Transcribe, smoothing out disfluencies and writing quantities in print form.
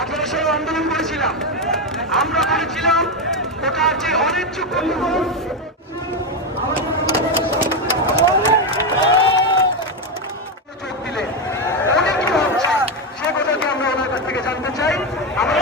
1800 আন্দোলন করেছিলাম, আমরা করেছিলাম ওটার যে অন্যায্য কর্মীগণ যোগ দিলে উনি কি ভাবছেন সে কথাটি আমরা ওনার কাছ থেকে জানতে চাই। আমরা